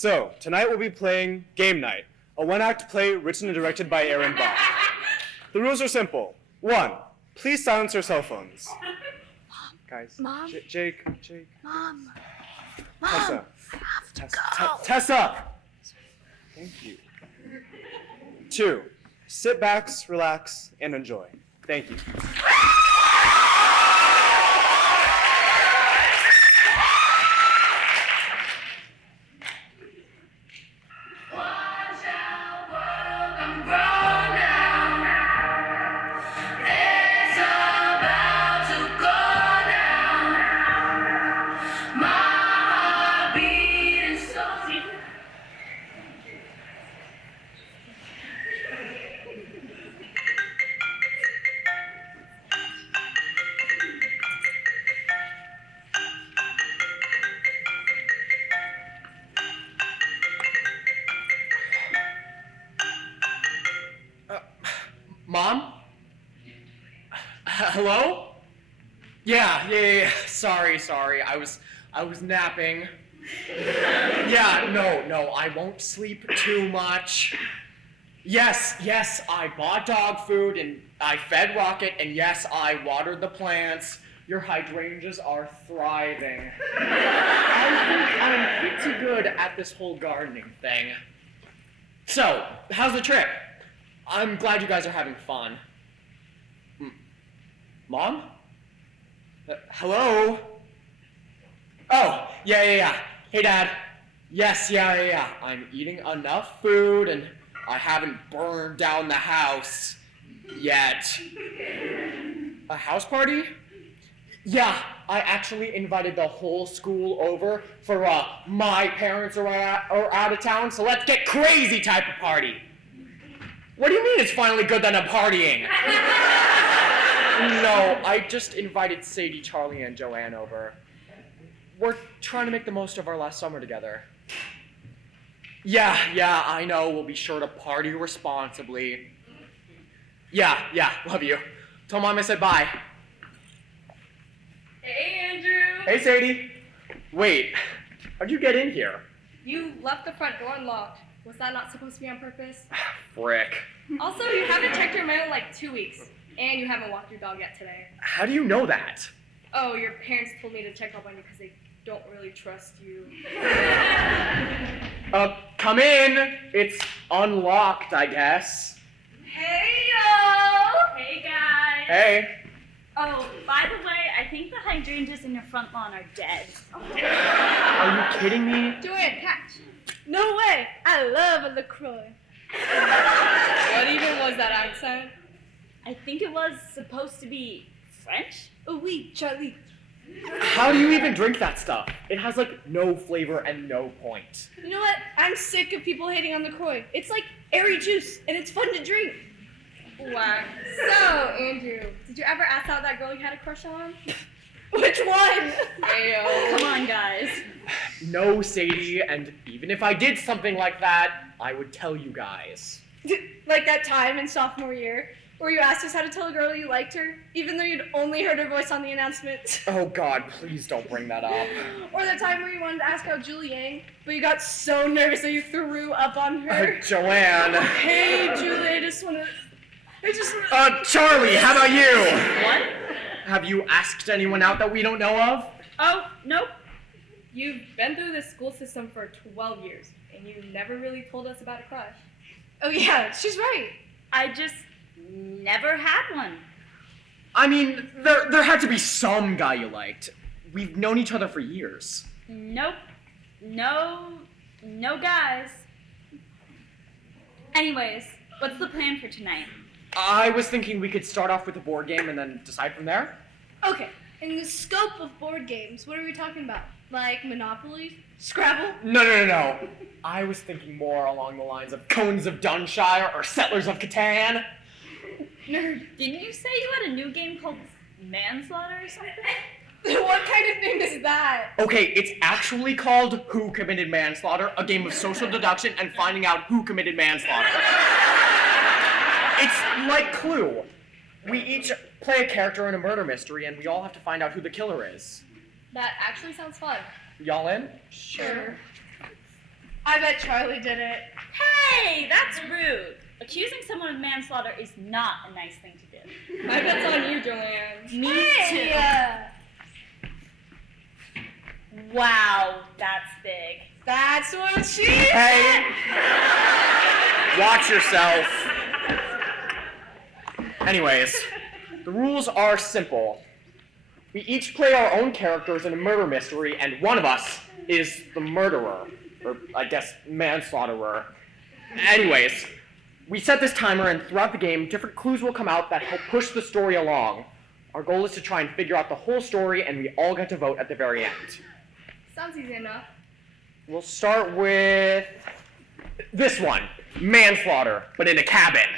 So, tonight we'll be playing Game Night, a one-act play written and directed by Aaron Bach. The rules are simple. 1, please silence your cell phones. Guys. Mom? Jake. Mom. Tessa. I have to go. Tessa! Thank you. 2, sit back, relax, and enjoy. Thank you. Mom? Hello? Yeah. Sorry. I was napping. Yeah, no, I won't sleep too much. Yes, I bought dog food and I fed Rocket, and yes, I watered the plants. Your hydrangeas are thriving. I think I'm pretty good at this whole gardening thing. So, how's the trip? I'm glad you guys are having fun. Mom? Hello? Oh, yeah. Hey, Dad. Yes, yeah. I'm eating enough food and I haven't burned down the house yet. A house party? Yeah, I actually invited the whole school over for my parents are out of town, so let's get crazy type of party. What do you mean it's finally good that I'm partying? No, I just invited Sadie, Charlie, and Joanne over. We're trying to make the most of our last summer together. Yeah, I know. We'll be sure to party responsibly. Yeah, love you. Tell Mom I said bye. Hey, Andrew. Hey, Sadie. Wait, how'd you get in here? You left the front door unlocked. Was that not supposed to be on purpose? Frick. Also, you haven't checked your mail in like 2 weeks. And you haven't walked your dog yet today. How do you know that? Oh, your parents told me to check up on you because they don't really trust you. Come in. It's unlocked, I guess. Hey, yo! Hey, guys. Hey. Oh, by the way, I think the hydrangeas in your front lawn are dead. Are you kidding me? Joanne, catch. No way. I love a LaCroix. What even was that accent? I think it was supposed to be French? Oh, oui, Charlie. How do you even drink that stuff? It has like no flavor and no point. You know what? I'm sick of people hating on LaCroix. It's like airy juice, and it's fun to drink. Wow. So, Andrew, did you ever ask out that girl you had a crush on? Which one? Come on, guys. No, Sadie, and even if I did something like that, I would tell you guys. Like that time in sophomore year, where you asked us how to tell a girl you liked her, even though you'd only heard her voice on the announcement. Oh God, please don't bring that up. Or the time where you wanted to ask out Julie Yang, but you got so nervous that you threw up on her. Joanne. Hey, Julie, I just wanna... Charlie, how about you? What? Have you asked anyone out that we don't know of? Oh, nope. You've been through the school system for 12 years, and you never really told us about a crush. Oh yeah, she's right. I just never had one. I mean, there had to be some guy you liked. We've known each other for years. Nope. No guys. Anyways, what's the plan for tonight? I was thinking we could start off with a board game and then decide from there. Okay, in the scope of board games, what are we talking about? Like Monopoly? Scrabble? No. I was thinking more along the lines of Cones of Dunshire or Settlers of Catan. Nerd. Didn't you say you had a new game called Manslaughter or something? What kind of name is that? Okay, it's actually called Who Committed Manslaughter, a game of social deduction and finding out who committed manslaughter. It's like Clue. We each play a character in a murder mystery and we all have to find out who the killer is. That actually sounds fun. Y'all in? Sure. I bet Charlie did it. Hey, that's rude. Accusing someone of manslaughter is not a nice thing to do. My bet's on you, Joanne. Me too. Wow, that's big. That's what she Hey! Watch yourself. Anyways, the rules are simple. We each play our own characters in a murder mystery, and one of us is the murderer. Or, I guess, manslaughterer. Anyways, we set this timer, and throughout the game, different clues will come out that help push the story along. Our goal is to try and figure out the whole story, and we all get to vote at the very end. Sounds easy enough. We'll start with this one, manslaughter, but in a cabin.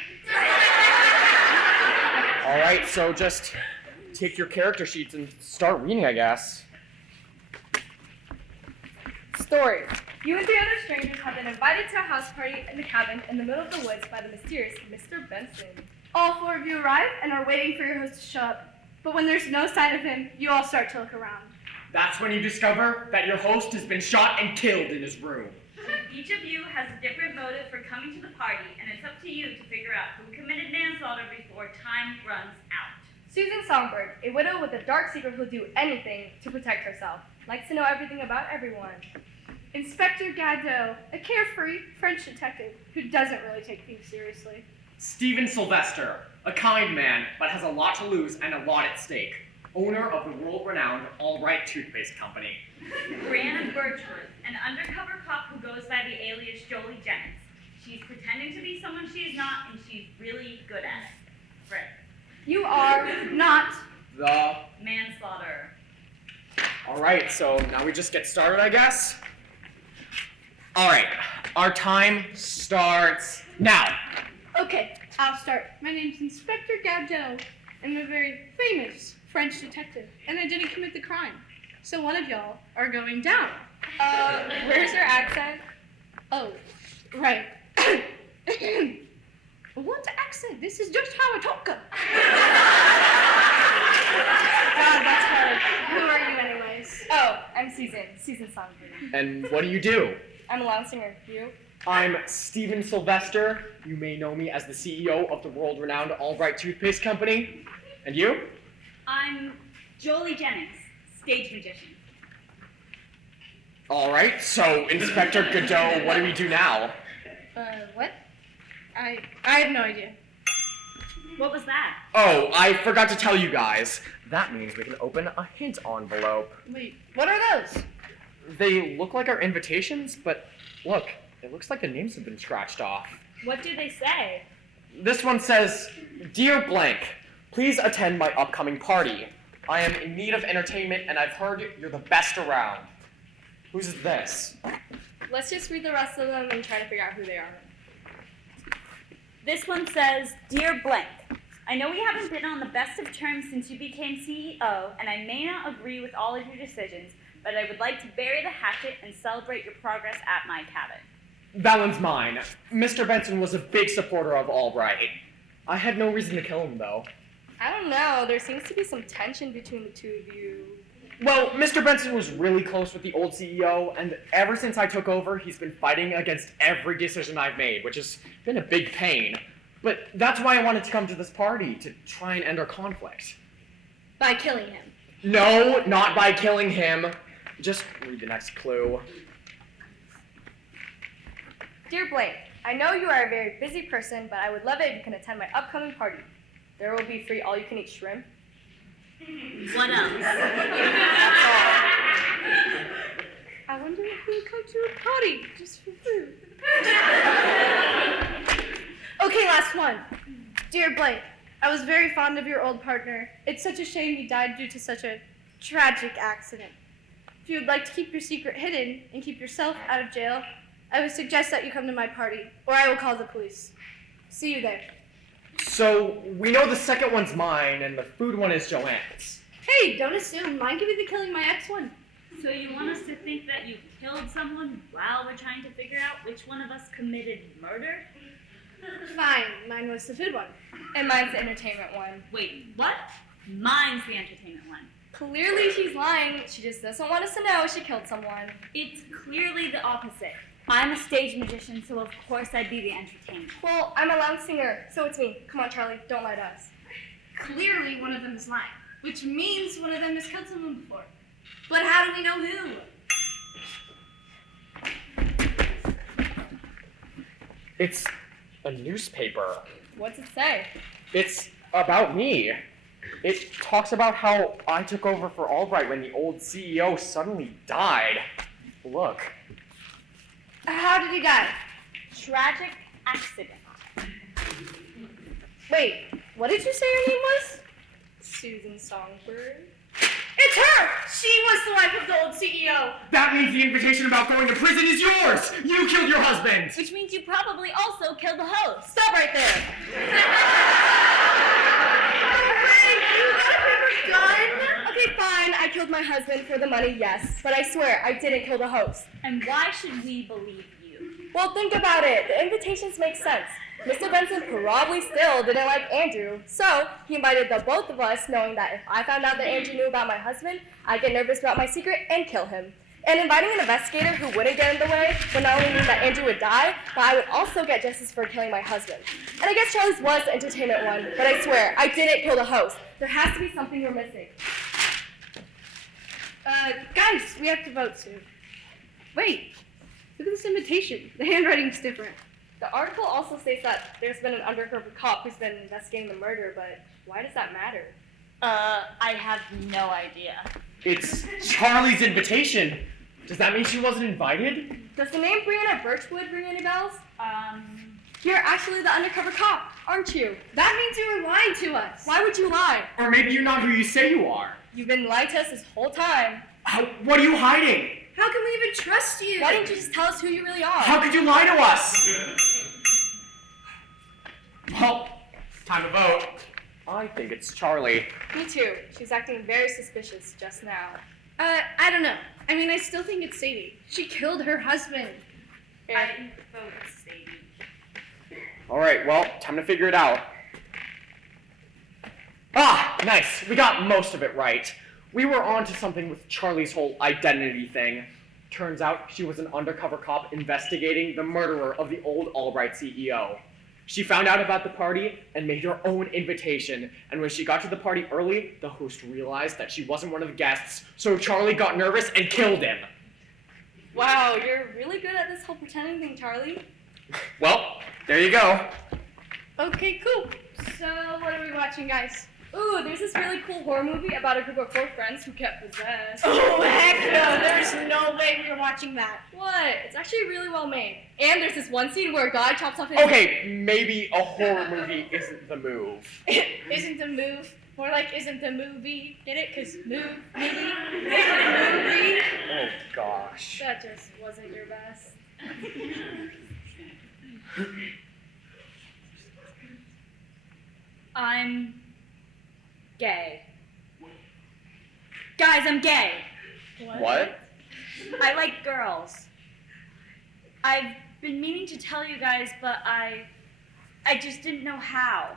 All right, so just take your character sheets and start reading, I guess. Story. You and 3 other strangers have been invited to a house party in the cabin in the middle of the woods by the mysterious Mr. Benson. All 4 of you arrive and are waiting for your host to show up. But when there's no sign of him, you all start to look around. That's when you discover that your host has been shot and killed in his room. Each of you has a different motive for coming to the party, and it's up to you to figure out who committed manslaughter before time runs out. Susan Songbird, a widow with a dark secret who'll do anything to protect herself, likes to know everything about everyone. Inspector Gadot, a carefree French detective who doesn't really take things seriously. Stephen Sylvester, a kind man, but has a lot to lose and a lot at stake. Owner of the world-renowned All Right toothpaste company. Brianna Birchwood, an undercover cop who goes by the alias Jolie Jennings. She's pretending to be someone she is not, and she's really good at it. Fred. You are not. The... Manslaughter. All right, so now we just get started, I guess? All right, our time starts now. Okay, I'll start. My name's Inspector Gadot. I'm a very famous French detective, and I didn't commit the crime. So one of y'all are going down. Where's your accent? Oh, right. What accent? This is just how I talk. God, that's hard. Who are you anyways? Oh, I'm Susan Songbird. And what do you do? I'm a loud singer. You? I'm Stephen Sylvester. You may know me as the CEO of the world-renowned All Right toothpaste company. And you? I'm Jolie Jennings, stage magician. All right, so Inspector Godot, what do we do now? What? I have no idea. What was that? Oh, I forgot to tell you guys. That means we can open a hint envelope. Wait, what are those? They look like our invitations, but look, it looks like the names have been scratched off. What do they say? This one says, Dear Blank, please attend my upcoming party. I am in need of entertainment, and I've heard you're the best around. Whose is this? Let's just read the rest of them and try to figure out who they are. This one says, Dear Blank, I know we haven't been on the best of terms since you became CEO, and I may not agree with all of your decisions, but I would like to bury the hatchet and celebrate your progress at my cabin. That one's mine. Mr. Benson was a big supporter of All Right. I had no reason to kill him, though. I don't know. There seems to be some tension between the two of you. Well, Mr. Benson was really close with the old CEO, and ever since I took over, he's been fighting against every decision I've made, which has been a big pain. But that's why I wanted to come to this party, to try and end our conflict. By killing him. No, not by killing him. Just read the next clue. Dear Blake, I know you are a very busy person, but I would love it if you can attend my upcoming party. There will be free all-you-can-eat shrimp. What else? That's all. I wonder if we would come to a party just for food. Okay, last one. Dear Blake, I was very fond of your old partner. It's such a shame he died due to such a tragic accident. If you would like to keep your secret hidden and keep yourself out of jail, I would suggest that you come to my party, or I will call the police. See you there. So, we know the second one's mine, and the food one is Joanne's. Hey, don't assume. Mine could be the killing my ex one. So you want us to think that you killed someone while we're trying to figure out which one of us committed murder? Fine, mine was the food one. And mine's the entertainment one. Wait, what? Mine's the entertainment one. Clearly she's lying. She just doesn't want us to know she killed someone. It's clearly the opposite. I'm a stage magician, so of course I'd be the entertainment. Well, I'm a loud singer, so it's me. Come on, Charlie, don't lie to us. Clearly one of them is lying, which means one of them has killed someone before. But how do we know who? It's a newspaper. What's it say? It's about me. It talks about how I took over for Albright when the old CEO suddenly died. Look. How did he die? Tragic accident. Wait, what did you say your name was? Susan Songbird. It's her! She was the wife of the old CEO! That means the invitation about going to prison is yours! You killed your husband! Which means you probably also killed the host. Stop right there! Okay, fine, I killed my husband for the money, yes. But I swear, I didn't kill the host. And why should we believe you? Well, think about it. The invitations make sense. Mr. Benson probably still didn't like Andrew, so he invited the both of us, knowing that if I found out that Andrew knew about my husband, I'd get nervous about my secret and kill him. And inviting an investigator who wouldn't get in the way would not only mean that Andrew would die, but I would also get justice for killing my husband. And I guess Charlie's was the entertainment one, but I swear, I didn't kill the host. There has to be something we're missing. Guys, we have to vote soon. Wait, look at this invitation. The handwriting's different. The article also states that there's been an undercover cop who's been investigating the murder, but why does that matter? I have no idea. It's Charlie's invitation. Does that mean she wasn't invited? Does the name Brianna Birchwood ring any bells? You're actually the undercover cop, aren't you? That means you were lying to us. Why would you lie? Or maybe you're not who you say you are. You've been lying to us this whole time. What are you hiding? How can we even trust you? Why didn't you just tell us who you really are? How could you lie to us? Well, time to vote. I think it's Charlie. Me too. She's acting very suspicious just now. I don't know. I mean, I still think it's Sadie. She killed her husband. I vote Sadie. Alright, well, time to figure it out. Ah, nice. We got most of it right. We were onto something with Charlie's whole identity thing. Turns out she was an undercover cop investigating the murderer of the old Albright CEO. She found out about the party and made her own invitation, and when she got to the party early, the host realized that she wasn't one of the guests, so Charlie got nervous and killed him. Wow, you're really good at this whole pretending thing, Charlie. Well, there you go. Okay, cool. So, what are we watching, guys? Ooh, there's this really cool horror movie about a group of 4 friends who get possessed. Oh, heck no. There's no way we are watching that. What? It's actually really well made. And there's this one scene where a guy chops off his... Okay, maybe a horror movie isn't the move. Isn't the move? More like isn't the movie. Get it? Because move, movie. Oh gosh. That just wasn't your best. I'm gay. Guys, I'm gay. What? I like girls. I've been meaning to tell you guys, but I just didn't know how.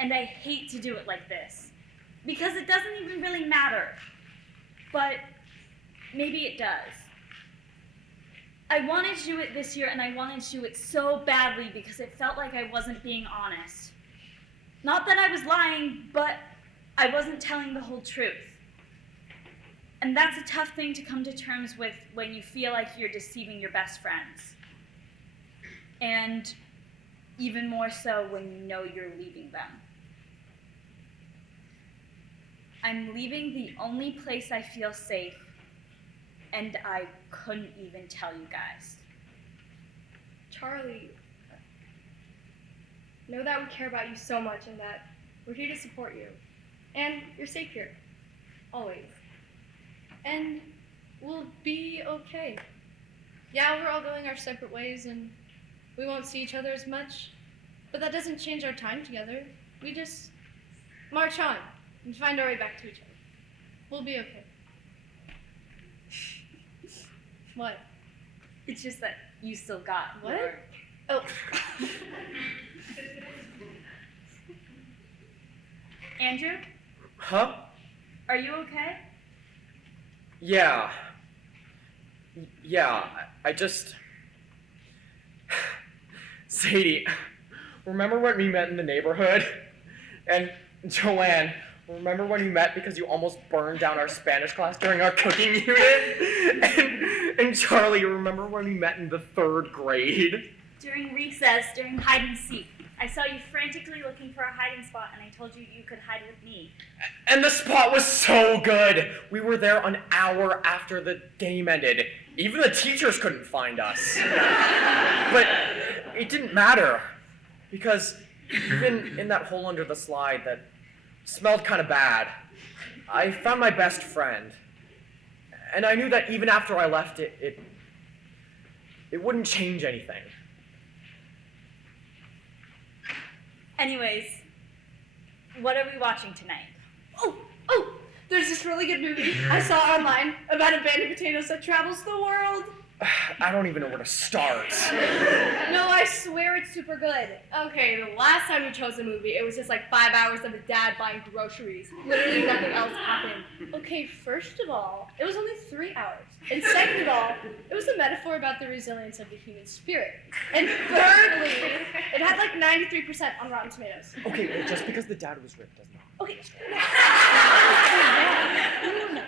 And I hate to do it like this. Because it doesn't even really matter. But maybe it does. I wanted to do it this year, and I wanted to do it so badly because it felt like I wasn't being honest. Not that I was lying, but I wasn't telling the whole truth. And that's a tough thing to come to terms with when you feel like you're deceiving your best friends. And even more so when you know you're leaving them. I'm leaving the only place I feel safe, and I couldn't even tell you guys. Charlie, know that we care about you so much and that we're here to support you. And you're safe here. Always. And we'll be okay. Yeah, we're all going our separate ways and we won't see each other as much, but that doesn't change our time together. We just march on and find our way back to each other. We'll be okay. What? It's just that you still got What? your- Oh. Andrew, Huh? are you okay? Yeah. Yeah, I just... Sadie, remember when we met in the neighborhood? And Joanne, remember when we met because you almost burned down our Spanish class during our cooking unit? And Charlie, remember when we met in the 3rd grade? During recess, during hide and seek. I saw you frantically looking for a hiding spot, and I told you you could hide with me. And the spot was so good. We were there an hour after the game ended. Even the teachers couldn't find us. But it didn't matter, because even in that hole under the slide that smelled kind of bad, I found my best friend. And I knew that even after I left, it wouldn't change anything. Anyways, what are we watching tonight? Oh, there's this really good movie I saw online about a band of potatoes that travels the world. I don't even know where to start. No, I swear it's super good. Okay, the last time we chose a movie, it was just like 5 hours of a dad buying groceries. Literally nothing else happened. Okay, first of all, it was only 3 hours. And second of all, it was a metaphor about the resilience of the human spirit. And thirdly, it had like 93% on Rotten Tomatoes. Okay, well, just because the dad was ripped doesn't Okay. No.